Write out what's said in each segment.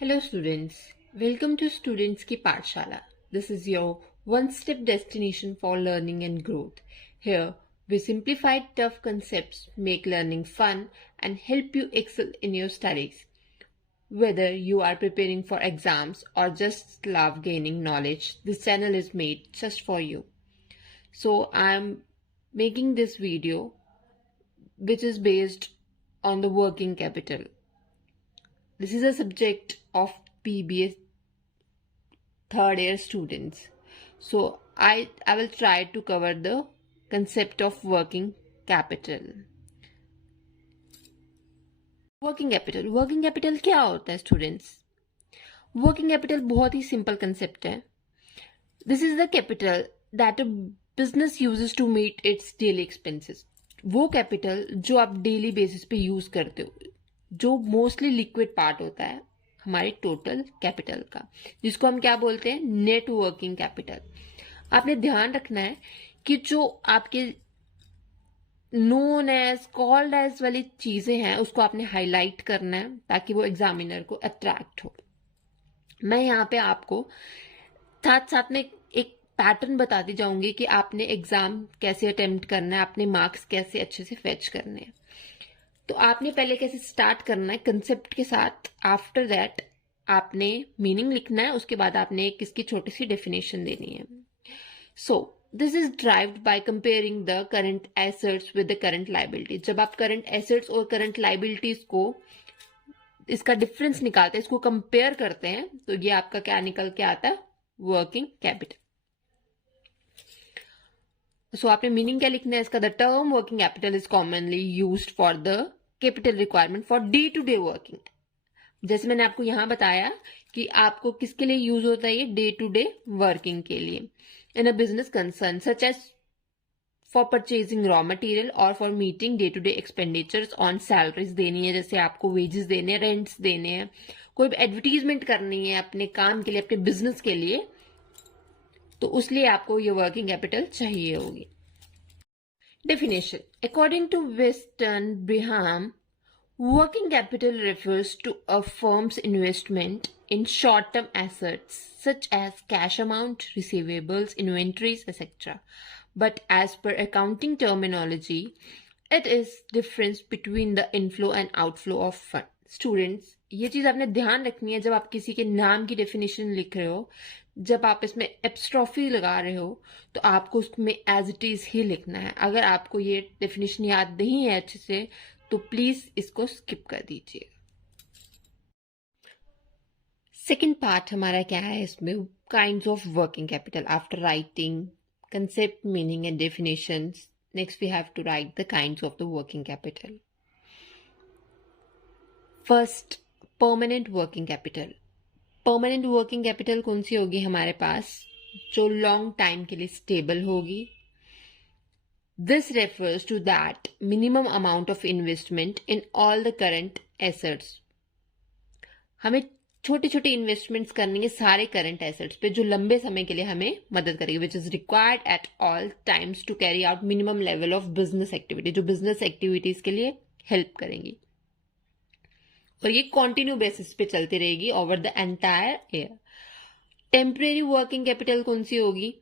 Hello students, welcome to Students की पाठशाला. This is your one-step destination for learning and growth. Here, we simplify tough concepts, make learning fun and help you excel in your studies. Whether you are preparing for exams or just love gaining knowledge, this channel is made just for you. So I am making this video which is based on the working capital. This is a subject of PBA third year students. So I will try to cover the concept of working capital. Working capital क्या होता है students? Working capital बहुत ही simple concept है. This is the capital that a business uses to meet its daily expenses. वो capital जो आप daily basis पे यूज करते हो, जो मोस्टली लिक्विड पार्ट होता है हमारे टोटल कैपिटल का, जिसको हम क्या बोलते हैं, नेट वर्किंग कैपिटल. आपने ध्यान रखना है कि जो आपके नोन एज कॉल्ड एज वाली चीजें हैं उसको आपने हाईलाइट करना है ताकि वो एग्जामिनर को अट्रैक्ट हो. मैं यहाँ पे आपको साथ साथ में एक पैटर्न बताती जाऊंगी कि आपने एग्जाम कैसे अटेम्प्ट करना है, आपने मार्क्स कैसे अच्छे से फेच करने हैं. तो आपने पहले कैसे स्टार्ट करना है कंसेप्ट के साथ. आफ्टर दैट आपने मीनिंग लिखना है, उसके बाद आपने एक इसकी छोटी सी डेफिनेशन देनी है. So this is derived by comparing the current assets with the current liability. जब आप करंट एसेट्स और करंट लाइबिलिटीज को इसका डिफरेंस निकालते हैं, इसको कंपेयर करते हैं, तो ये आपका क्या निकल के आता है, वर्किंग कैपिटल. सो आपने मीनिंग क्या लिखना है इसका. The term working capital is commonly used for the capital requirement for day to day working. जैसे मैंने आपको यहां बताया कि आपको किसके लिए यूज होता है, ये डे टू डे वर्किंग के लिए. In a business concern such as for purchasing raw material और for meeting day to day expenditures on salaries देनी है, जैसे आपको वेजेस देने हैं, रेंट्स देने हैं, कोई भी एडवर्टीजमेंट करनी है अपने काम के लिए, अपने बिजनेस के लिए, तो उसलिए आपको ये वर्किंग कैपिटल चाहिए होगी. Definition. According to Weston Briham, working capital refers to a firm's investment in short-term assets such as cash amount, receivables, inventories, etc. But as per accounting terminology, it is difference between the inflow and outflow of fund. Students, ये चीज आपने ध्यान रखनी है जब आप किसी के नाम की डेफिनेशन लिख रहे हो. जब आप इसमें एप्स्ट्रॉफी लगा रहे हो तो आपको उसमें एज इट इज ही लिखना है. अगर आपको ये डेफिनेशन याद नहीं है अच्छे से तो प्लीज इसको स्किप कर दीजिए. सेकेंड पार्ट हमारा क्या है इसमें, kinds of working capital. After writing concept, meaning and definitions, next we have to write the kinds of the working capital. First, permanent working capital. Permanent working capital कौन सी होगी हमारे पास, जो लॉन्ग टाइम के लिए स्टेबल होगी. This refers to that minimum amount of investment in all the current assets. हमें छोटे छोटे इन्वेस्टमेंट्स करनी है सारे करंट एसेट्स पे, जो लंबे समय के लिए हमें मदद करेगी, which is required at all times to carry out minimum level of business activity, जो बिजनेस एक्टिविटीज के लिए हेल्प करेंगी. और ये कॉन्टिन्यू बेसिस पे चलती रहेगी over the entire year. Temporary working capital कौन सी होगी,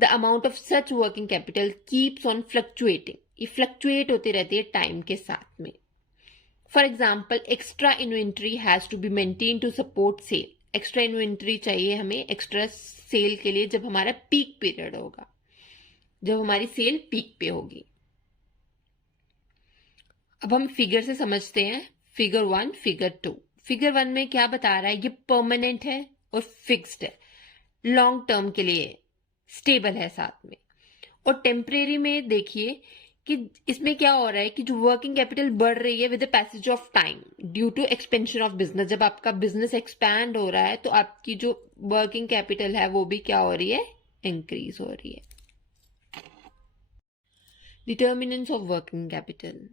the amount of such working capital keeps on fluctuating. ये फ्लक्चुएट होती रहती है टाइम के साथ में. For example, extra inventory has to be maintain to support sale. Extra inventory चाहिए हमें एक्स्ट्रा सेल के लिए जब हमारा पीक पीरियड होगा, जब हमारी सेल पीक पे होगी. अब हम फिगर से समझते हैं, फिगर 1, फिगर 2. फिगर 1 में क्या बता रहा है, ये परमानेंट है और फिक्स्ड है, लॉन्ग टर्म के लिए स्टेबल है साथ में. और टेम्परेरी में देखिए कि इसमें क्या हो रहा है कि जो वर्किंग कैपिटल बढ़ रही है with the passage of time due to expansion of business. जब आपका बिजनेस एक्सपैंड हो रहा है तो आपकी जो वर्किंग कैपिटल है वो भी क्या हो रही है, इंक्रीज हो रही है. डिटर्मिनेंट्स ऑफ वर्किंग कैपिटल,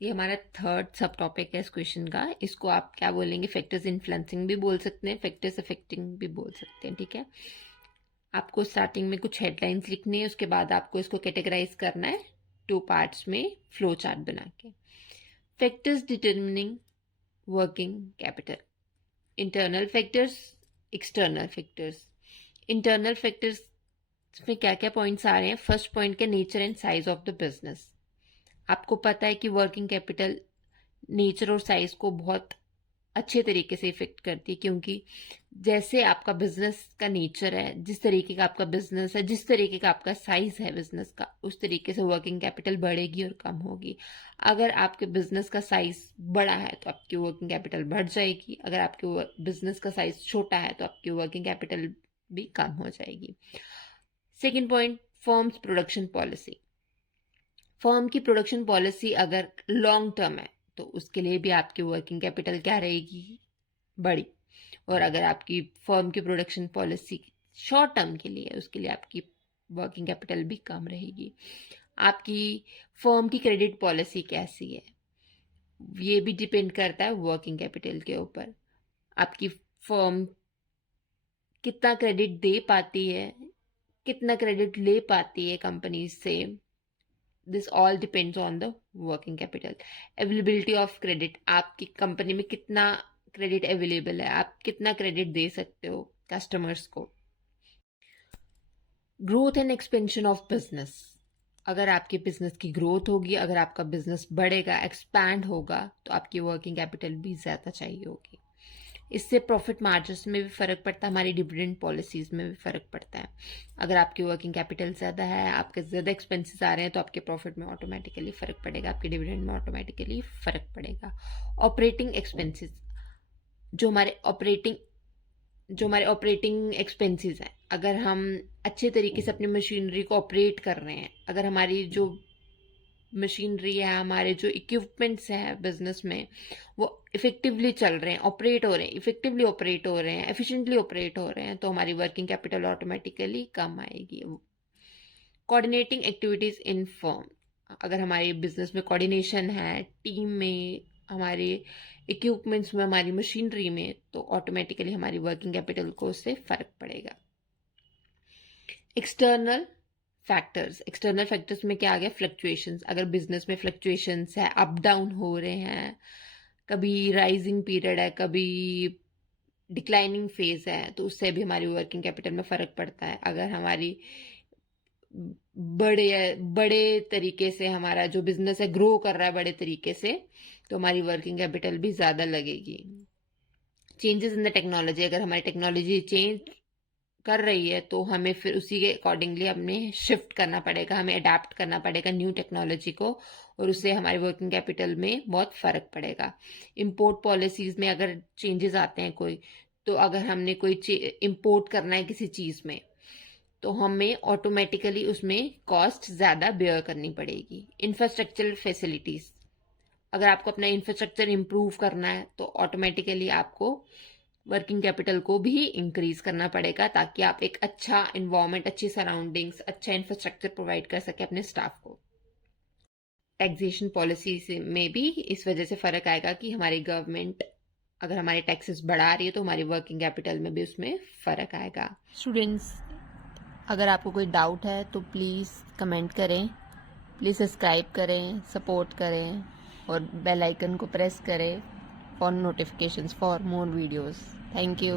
ये हमारा थर्ड सब टॉपिक है इस क्वेश्चन का. इसको आप क्या बोलेंगे, फैक्टर्स इन्फ्लुएंसिंग भी बोल सकते हैं, फैक्टर्स अफेक्टिंग भी बोल सकते हैं. ठीक है, आपको स्टार्टिंग में कुछ हेडलाइंस लिखनी है, उसके बाद आपको इसको कैटेगराइज करना है 2 पार्ट्स में फ्लो चार्ट बना के. Factors determining working capital. Internal factors, external factors. Internal factors में क्या क्या पॉइंट्स आ रहे हैं? फर्स्ट पॉइंट के nature and size of the business. आपको पता है कि वर्किंग कैपिटल नेचर और साइज को बहुत अच्छे तरीके से इफेक्ट करती है, क्योंकि जैसे आपका बिजनेस का नेचर है, जिस तरीके का आपका बिजनेस है, जिस तरीके का आपका साइज है बिजनेस का, उस तरीके से वर्किंग कैपिटल बढ़ेगी और कम होगी। अगर आपके बिजनेस का साइज बड़ा है तो आपकी वर्किंग कैपिटल बढ़ जाएगी, अगर आपके बिजनेस का साइज छोटा है तो आपकी वर्किंग कैपिटल भी कम हो जाएगी। Second point, firms production policy. Firm की प्रोडक्शन पॉलिसी अगर लॉन्ग टर्म है तो उसके लिए भी आपकी वर्किंग कैपिटल क्या रहेगी? बड़ी। और अगर आपकी फर्म की प्रोडक्शन पॉलिसी शॉर्ट टर्म के लिए है, उसके लिए आपकी वर्किंग कैपिटल भी कम रहेगी। आपकी फर्म की क्रेडिट पॉलिसी कैसी है, ये भी डिपेंड करता है वर्किंग कैपिटल के ऊपर। आपकी फर्म कितना क्रेडिट दे पाती है, कितना क्रेडिट ले पाती है कंपनी से, this all depends on the working capital. Availability of credit, आपकी कंपनी में कितना क्रेडिट अवेलेबल है, आप कितना क्रेडिट दे सकते हो कस्टमर्स को। Growth and expansion of business, अगर आपके बिजनेस की ग्रोथ होगी, अगर आपका बिजनेस बढ़ेगा, एक्सपैंड होगा, तो आपकी वर्किंग कैपिटल भी ज़्यादा चाहिए होगी। इससे प्रॉफिट मार्जिन्स में भी फ़र्क पड़ता है, हमारी डिविडेंड पॉलिसीज़ में भी फ़र्क पड़ता है। अगर आपकी वर्किंग कैपिटल ज़्यादा है, आपके ज़्यादा एक्सपेंसेस आ रहे हैं, तो आपके प्रॉफिट में ऑटोमेटिकली फ़र्क पड़ेगा, आपके डिविडेंड में ऑटोमेटिकली फ़र्क पड़ेगा। ऑपरेटिंग एक्सपेंसेस, जो हमारे ऑपरेटिंग एक्सपेंसेस हैं, अगर हम अच्छे तरीके से अपनी मशीनरी को ऑपरेट कर रहे हैं, अगर हमारी जो मशीनरी है, हमारे जो इक्विपमेंट्स हैं बिजनेस में, वो इफेक्टिवली चल रहे हैं, ऑपरेट हो रहे हैं, इफेक्टिवली ऑपरेट हो रहे हैं, एफिशिएंटली ऑपरेट हो रहे हैं, तो हमारी वर्किंग कैपिटल ऑटोमेटिकली कम आएगी। कोऑर्डिनेटिंग एक्टिविटीज इन फर्म, अगर हमारे बिजनेस में कोऑर्डिनेशन है, टीम में, हमारे इक्विपमेंट्स में, हमारी मशीनरी में, तो ऑटोमेटिकली हमारी वर्किंग कैपिटल को उससे फर्क पड़ेगा। एक्सटर्नल फैक्टर्स में क्या आ गया? फ्लक्चुएशंस, अगर बिजनेस में फ्लक्चुएशंस है, अप डाउन हो रहे हैं, कभी राइजिंग पीरियड है, कभी डिक्लाइनिंग फेज है, तो उससे भी हमारी वर्किंग कैपिटल में फ़र्क पड़ता है। अगर हमारी बड़े तरीके से हमारा जो बिजनेस है ग्रो कर रहा है बड़े तरीके से, तो हमारी वर्किंग कैपिटल भी ज़्यादा लगेगी। चेंजेस इन द टेक्नोलॉजी, अगर हमारी टेक्नोलॉजी चेंज कर रही है तो हमें फिर उसी के अकॉर्डिंगली हमें शिफ्ट करना पड़ेगा, हमें अडेप्ट करना पड़ेगा न्यू टेक्नोलॉजी को, और उससे हमारे वर्किंग कैपिटल में बहुत फ़र्क पड़ेगा। इंपोर्ट पॉलिसीज़ में अगर चेंजेस आते हैं कोई, तो अगर हमने कोई इंपोर्ट करना है किसी चीज़ में, तो हमें ऑटोमेटिकली उसमें कॉस्ट ज़्यादा बेयर करनी पड़ेगी। इंफ्रास्ट्रक्चरल फैसिलिटीज़, अगर आपको अपना इंफ्रास्ट्रक्चर इम्प्रूव करना है तो ऑटोमेटिकली आपको वर्किंग कैपिटल को भी इंक्रीज करना पड़ेगा, ताकि आप एक अच्छा इन्वायरमेंट, अच्छी सराउंडिंग्स, अच्छा इंफ्रास्ट्रक्चर प्रोवाइड कर सके अपने स्टाफ को। टैक्सेशन पॉलिसी में भी इस वजह से फ़र्क आएगा कि हमारी गवर्नमेंट अगर हमारे टैक्सेस बढ़ा रही है तो हमारी वर्किंग कैपिटल में भी उसमें फ़र्क आएगा। स्टूडेंट्स, अगर आपको कोई डाउट है तो प्लीज़ कमेंट करें, प्लीज़ सब्सक्राइब करें, सपोर्ट करें और बेल आइकन को प्रेस करें for notifications for more videos. Thank you.